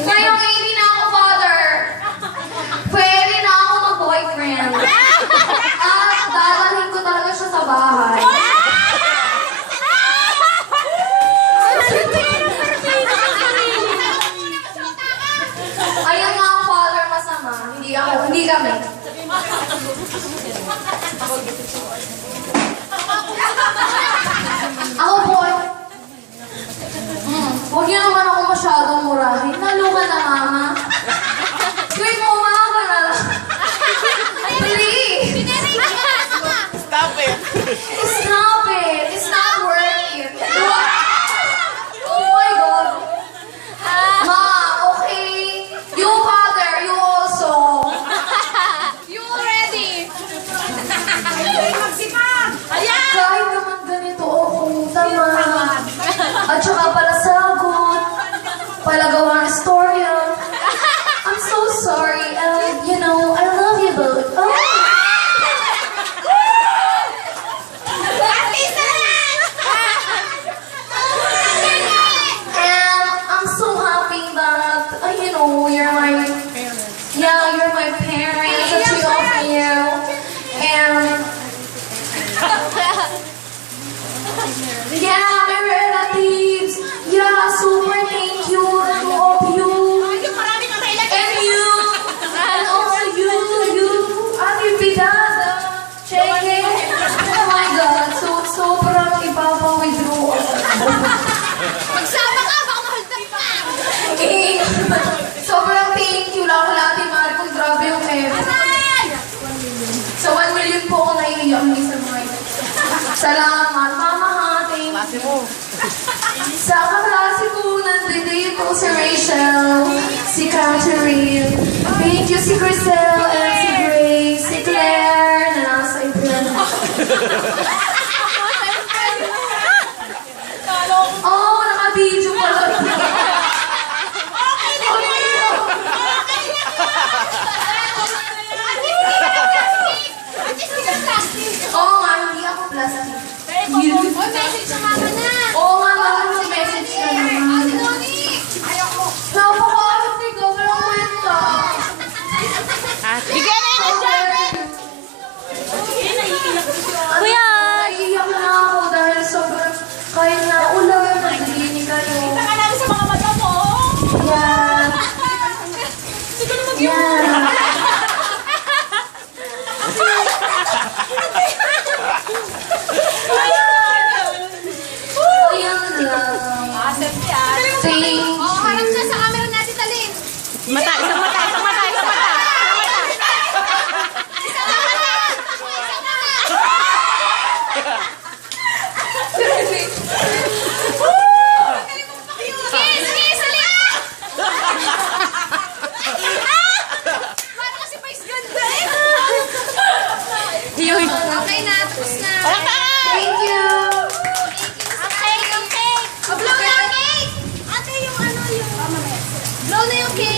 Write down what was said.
Ngayong 80 na ako, Father. Pwede na ako mag-boyfriend. At dadalhin ko talaga siya sa bahay. Ayun nga ang Father, masama. Hindi kami. Ako po, huwag niyo naman ako masyadong murahin. Nalugan na, Mama. Wait mo, Mama ka na lang. Please! Stop it! Stop it! It's not worth it. Oh my God. Ma, okay. You, Father, you also. You ready? Kahit naman ganito ako, tamad. At saka pala sagot. Palagawa ng storya. I'm so sorry. You know, I love you both. Oh. And I'm so happy that, you know, you're my parents, the two of you. And yeah, my relatives. Yeah, super thank you, the two of you. And you. And also you. Ate Pidada. Check it. Oh my God. Sobrang ipapa-withdraw ako. Magsama ka, baka mahaltap ka. Eh, sobrang thank you lang kay Ate Marco. Grabe yung effort. Sa 1 million po ako naiiyak ng isang mga ito. Salamat, Mama Hating. Sa kaklase ko, nandito si Rachel, si Catherine. Thank you si Grisel and si Grace, si Claire, na nasa ibon. Oh, naka-video pala. Oo nga, hindi ako plastic. Message sa mama na. Oo nga, bakit mag-message ka naman? Napakalit ni Go, walang kwenta. Bigyan na yun siya! Kuya! Naiiyak na ako dahil sobrang kahit na ulan, naglinig kayo. Saka namin sa mga mata mo. Yan. Yan. Ayan lang. Asep yan. Thank Oo, harap na sa camera natin, Talin. Mata, isang mata, isang mata, isang mata! Kiss, kiss, Talin! Para kasi pa is ganda eh. Yun! Okay na, tapos na. Palakpakan! Thank you.